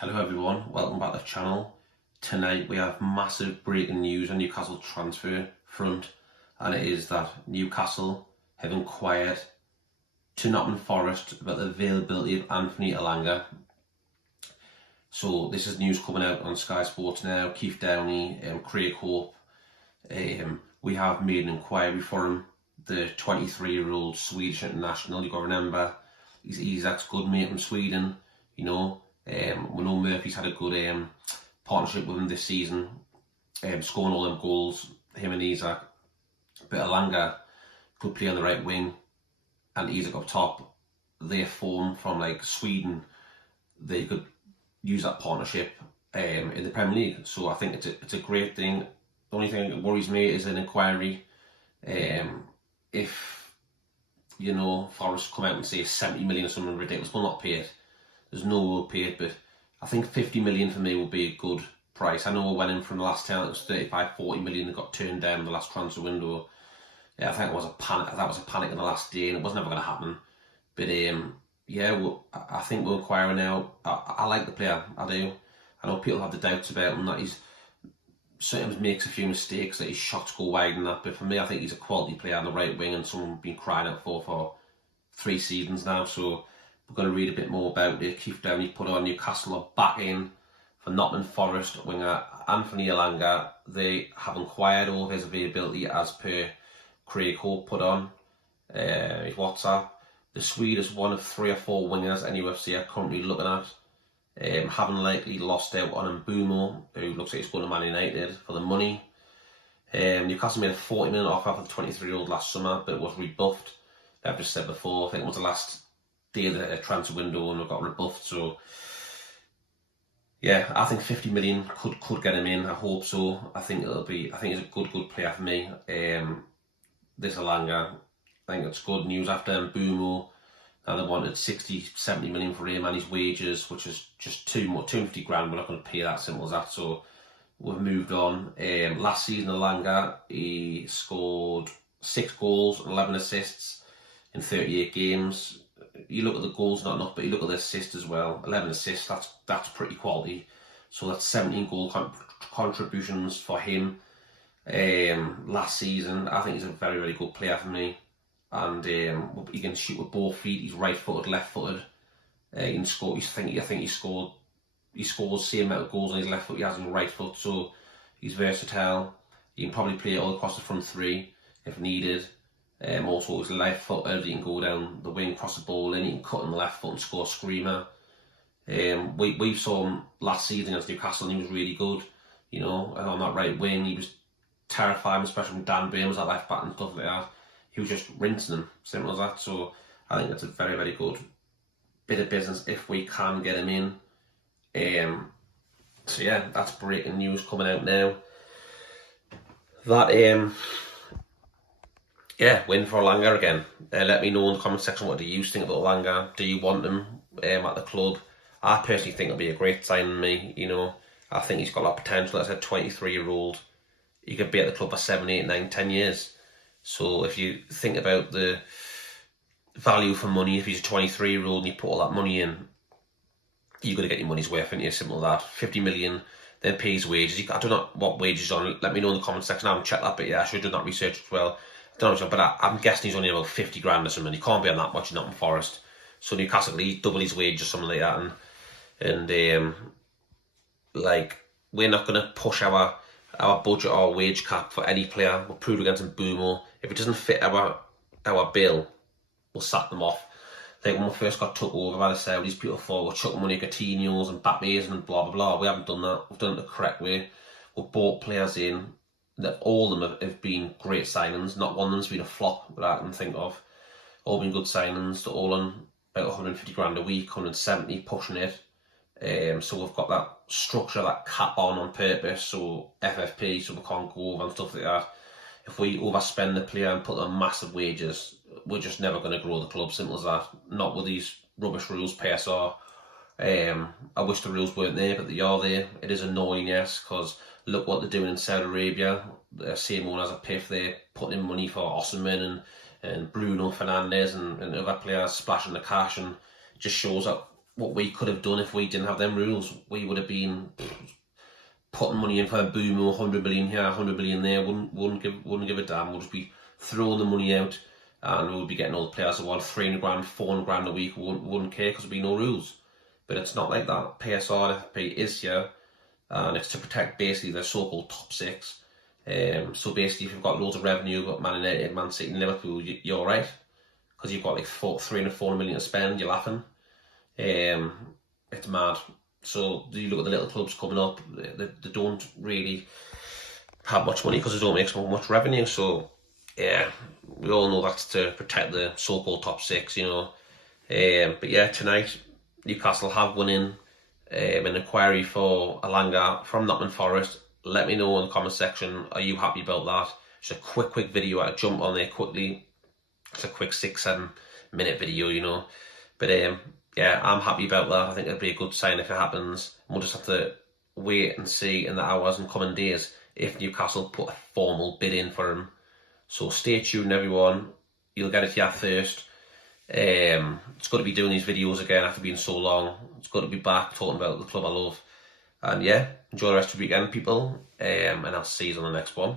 Hello everyone, welcome back to the channel. Tonight we have massive breaking news on Newcastle transfer front, and it is that Newcastle have inquired to Nottingham Forest about the availability of Anthony Elanga. So this is news coming out on Sky Sports now. Keith Downey, Craig Hope, we have made an inquiry for him. The 23-year-old Swedish international, you've got to remember, he's ex-good mate from Sweden, you know. We know Murphy's had a good partnership with him this season, scoring all them goals, him and Isak. But Elanga could play on the right wing and Isak up top. Their form from like Sweden, they could use that partnership in the Premier League. So I think it's a great thing. The only thing that worries me is an inquiry. If, you know, Forest come out and say 70 million or something ridiculous, we'll not pay it. There's no way we'll pay it, but I think 50 million for me will be a good price. I know we went in from the last time, it was 35, 40 million that got turned down in the last transfer window. Yeah, I think it was a panic. That was a panic in the last day, and it was never going to happen. But yeah, I think we'll inquire now. I like the player, I do. I know people have the doubts about him, that he's sometimes makes a few mistakes, that his shots go wide and that. But for me, I think he's a quality player on the right wing, and someone we've been crying out for 3 seasons now. So we're going to read a bit more about it. Keith Downey put on Newcastle are back in for Nottingham Forest winger Anthony Elanga. They have inquired over his availability as per Craig Hope put on his WhatsApp. The Swede is one of 3 or 4 wingers NUFC are currently looking at. Having likely lost out on Mbumo, who looks like he's going to Man United for the money. Newcastle made a 40 million offer for the 23-year-old last summer, but it was rebuffed. I've just said before, I think it was the last day of the transfer window and we got rebuffed. So yeah, I think 50 million could get him in. I hope so. I think he's a good player for me. This Elanga, I think it's good news after Mbumo. Now they wanted 60, 70 million for him and his wages, which is just too much. 250 grand, we're not going to pay that, simple as that. So we've moved on. Last season, Elanga, he scored 6 goals and 11 assists in 38 games. You look at the goals, not enough, but you look at the assists as well. 11 assists, that's pretty quality. So that's 17 goal contributions for him last season. I think he's a very, very good player for me. And he can shoot with both feet. He's right-footed, left-footed. He can score. I think he scores the same amount of goals on his left foot he has on his right foot. So he's versatile. He can probably play all across the front 3 if needed. Also, he's left-footed. He can go down the wing, cross the ball in. He can cut on the left foot and score a screamer. We saw him last season against Newcastle, and he was really good. You know, on that right wing, he was terrifying, especially when Dan Burn was at left back and stuff like that. He was just rinsing them, simple as that. So I think it's a very, very good bit of business if we can get him in. So yeah, that's breaking news coming out now. That yeah, win for Elanga again. Let me know in the comment section, what do you think about Elanga? Do you want him at the club? I personally think it'll be a great signing, me. You know, I think he's got a lot of potential. As a 23-year-old, he could be at the club for 7, 8, 9, 10 years. So if you think about the value for money, if he's a 23-year-old and you put all that money in, you're going to get your money's worth, isn't it? Simple as that. 50 million, then pays wages. I don't know what wages on. Let me know in the comment section. I haven't checked that, but yeah, I should have done that research as well. I don't know, but I'm guessing he's only about 50 grand or something. He can't be on that much in Nottingham Forest. So Newcastle, he's double his wage or something like that. And like, we're not going to push our budget or wage cap for any player. We'll prove against Mbumo. If it doesn't fit our bill, we'll sack them off. I think when we first got took over by the Saudis, people thought we're chucking money at Coutinho's and Mbappé's and blah, blah, blah. We haven't done that. We've done it the correct way. We've bought players in. That all of them have been great signings. Not one of them's been a flop that I can think of. All been good signings. They're all on about 150 grand a week, 170, pushing it. So we've got that structure, that cap on purpose, so FFP, so we can't go over and stuff like that. If we overspend the player and put them massive wages, we're just never going to grow the club, simple as that. Not with these rubbish rules, PSR. I wish the rules weren't there, but they are there. It is annoying, yes, because look what they're doing in Saudi Arabia. The same owners of PIF, they're putting in money for Osimhen and Bruno Fernandes and other players splashing the cash, and it just shows that what we could have done if we didn't have them rules. We would have been putting money in for a boom, 100 million here, 100 million there. Wouldn't give a damn. We'll just be throwing the money out, and we'll be getting all the players that want 300 grand, 400 grand a week. Wouldn't care because there'd be no rules. But it's not like that. PSR FFP is here, and it's to protect basically the so-called top six. So basically, if you've got loads of revenue, you've got Man United, Man City, and Liverpool, you're alright, because you've got like 300, 400 million to spend. You're laughing. It's mad. So you look at the little clubs coming up, they don't really have much money because they don't make so much revenue. So yeah, we all know that's to protect the so-called top six, you know. But yeah, tonight Newcastle have won in an inquiry for Elanga from Nottingham Forest. Let me know in the comment section, are you happy about that? Just a quick video. I jump on there quickly. It's a quick 6-7 minute video, you know. But yeah, I'm happy about that. I think it'll be a good sign if it happens. We'll just have to wait and see in the hours and coming days if Newcastle put a formal bid in for him. So stay tuned, everyone. You'll get it here first. It's good to be doing these videos again after being so long. It's good to be back talking about the club I love. And yeah, enjoy the rest of the weekend, people. And I'll see you on the next one.